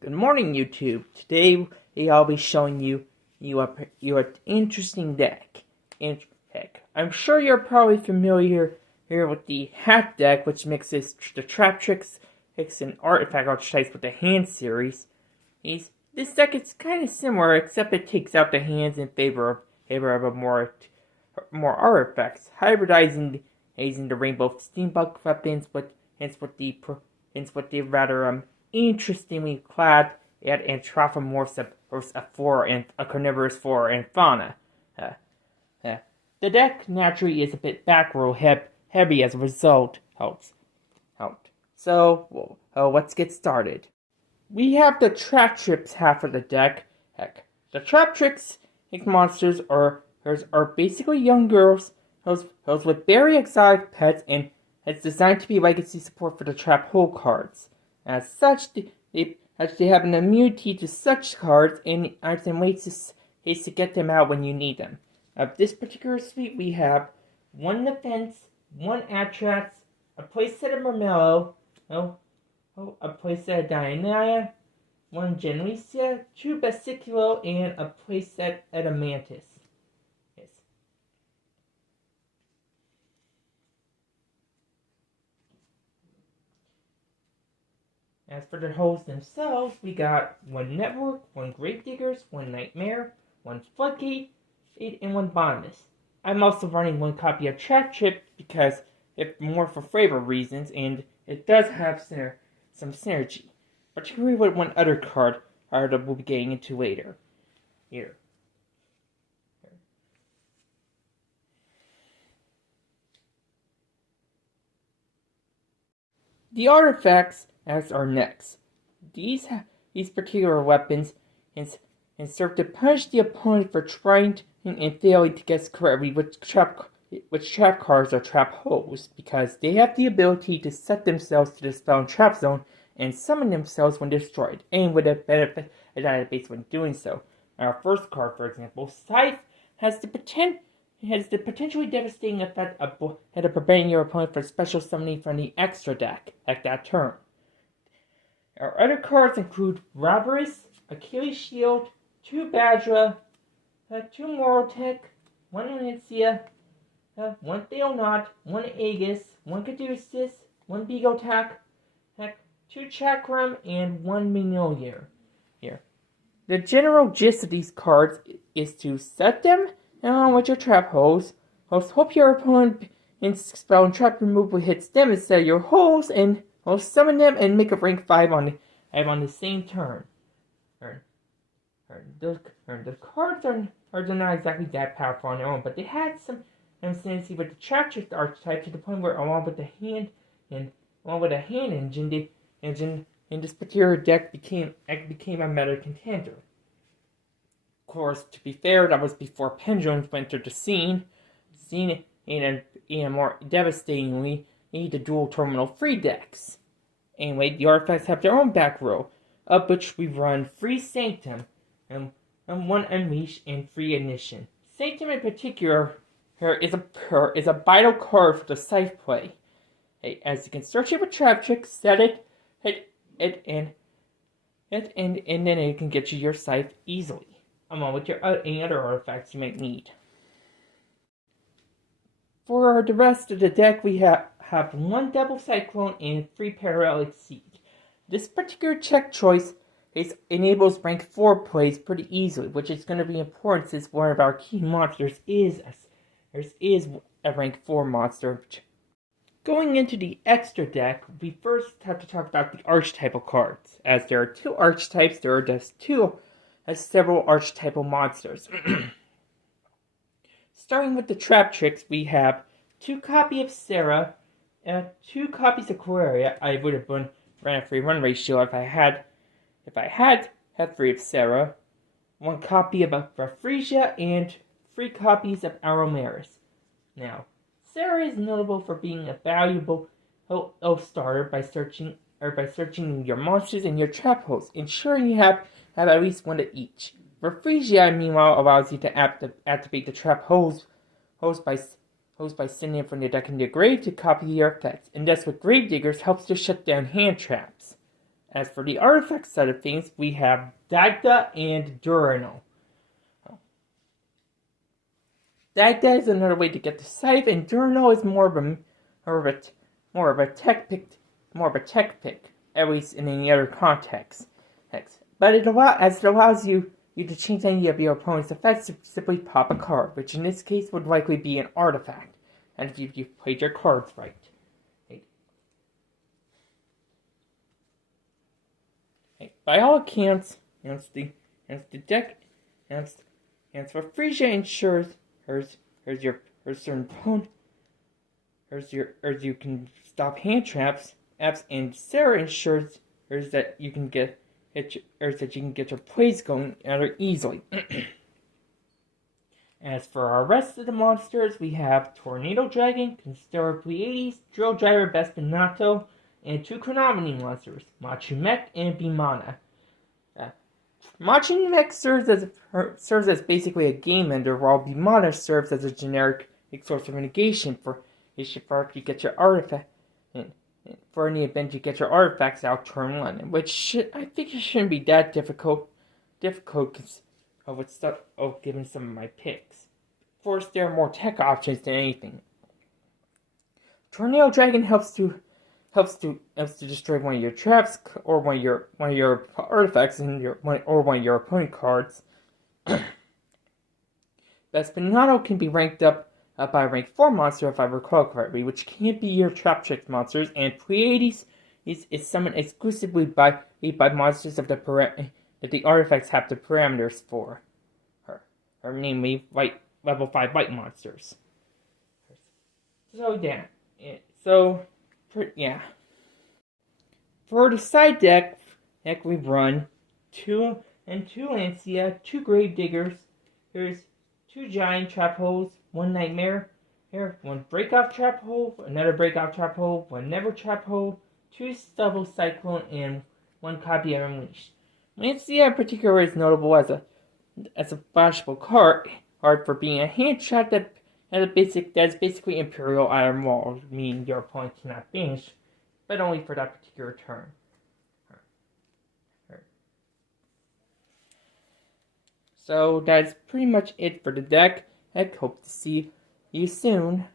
Good morning, YouTube. Today I'll be showing you an interesting deck. I'm sure you're probably familiar here with the Hat deck, which mixes the Traptrix and artifact archetypes with the Hand series. This deck is kind of similar, except it takes out the hands in favor of more artifacts, hybridizing the rainbow steampunk weapons with the rather interestingly clad anthropomorphs of flora and a carnivorous flora and fauna. The deck naturally is a bit back row heavy as a result. So let's get started. We have the Traptrix half of the deck. The Traptrix monsters are basically young girls, those with very exotic pets, and it's designed to be legacy support for the Trap Hole cards. As such, they have an immunity to such cards, and ways to get them out when you need them. Of this particular suite, we have one defense, one Atrax, a playset of Marmello, a playset of Diania, one Genelicia, two Basiculo, and a playset of Mantis. Yes. As for the holes themselves, we got one Network, one Gravediggers, one Nightmare, one Floodgate, and one Bottomless. I'm also running one copy of Traptrix because it's more for flavor reasons, and it does have some synergy, particularly with one other card that we'll be getting into later. Here. The artifacts as are next. These particular weapons and serve to punish the opponent for trying and failing to guess correctly which trap cards are trap holes, because they have the ability to set themselves to the spell and trap zone and summon themselves when destroyed, and with a benefit a database when doing so. Our first card, for example, Scythe, has the potentially devastating effect of preventing your opponent from special summoning from the extra deck at that turn. Our other cards include Rabberus, Achilles Shield, two Badra, two Morotech, one Lancia, one Theonaught, one Aegis, one Caduceus, one Beagotac, two Chakram, and one Mignolir. Here. The general gist of these cards is to set them along with your trap holes, hope your opponent in spell and trap removal hits them instead of your holes, and summon them and make a rank 5 on the same turn. The cards are not exactly that powerful on their own, but they had some synergy with the Traptrix archetype to the point where, along with the hand engine in this particular deck became a meta contender. Of course, to be fair, that was before pendulums entered the scene, and more devastatingly, the dual terminal free decks. Anyway, the artifacts have their own back row, of which we run Free Sanctum, and one Unleash and Free Ignition. Sanctum in particular is a vital card for the Scythe play. As you can search it with Traptrix, set it, and then it can get you your Scythe easily, along with any other artifacts you might need. For the rest of the deck, we have one Double Cyclone and 3 Parallel Exceed. This particular check choice enables rank 4 plays pretty easily, which is going to be important since one of our key monsters is a rank 4 monster. Going into the extra deck, we first have to talk about the archetypal cards. As there are 2 archetypes, there are just several archetypal monsters. Starting with the Traptrix, we have 2 copies of Sarah, 2 copies of Aquaria. I would have ran a free run ratio if I had 3 of Sarah, 1 copy of Raffresia, and 3 copies of Aromaris. Now, Sarah is notable for being a valuable elf starter by searching your monsters and your trap holes, ensuring you have at least 1 of each. Raffresia, meanwhile, allows you to activate the trap holes by sending it from your deck into your grave to copy your effects, and thus with Gravediggers helps to shut down hand traps. As for the artifact side of things, we have Dagda and Durano. Dagda is another way to get to Scythe, and Durano is more of a tech pick, at least in any other context. But it allows you to change any of your opponent's effects to simply pop a card, which in this case would likely be an artifact, and if you've played your cards right. By all accounts, the deck, for Frisia ensures you can stop hand traps, and Sarah ensures that you can get your plays going rather easily. As for our rest of the monsters, we have Tornado Dragon, Constellar Pleiades, Drill Driver Bespinato, and 2 Chronomany monsters, Machu-Mech and Bimana. Machu-Mech serves as basically a game ender, while Bimana serves as a generic source of negation for if you get your artifact, for any event you get your artifacts out turn 1, which I think it shouldn't be that difficult because given some of my picks. Of course, there are more tech options than anything. Tornado Dragon helps to destroy one of your traps or one of your artifacts or one of your opponent cards. Bespinato can be ranked up by a rank 4 monster if I recall correctly, which can't be your Traptrix monsters, and Pleiades is summoned exclusively by monsters that the artifacts have the parameters for, or namely level 5 white monsters. Yeah. For the side deck we run 2 Lancia, 2 Gravediggers. There's 2 Giant Trap Holes, 1 Nightmare. Here, 1 Breakoff Trap Hole, another Breakoff Trap Hole, 1 Never Trap Hole, 2 Stubble Cyclone, and 1 copy of Unleashed. Lancia in particular is notable as a flashable card for being a hand trap that's basically Imperial Iron Wall, meaning your opponent cannot finish, but only for that particular turn. So that's pretty much it for the deck. I hope to see you soon.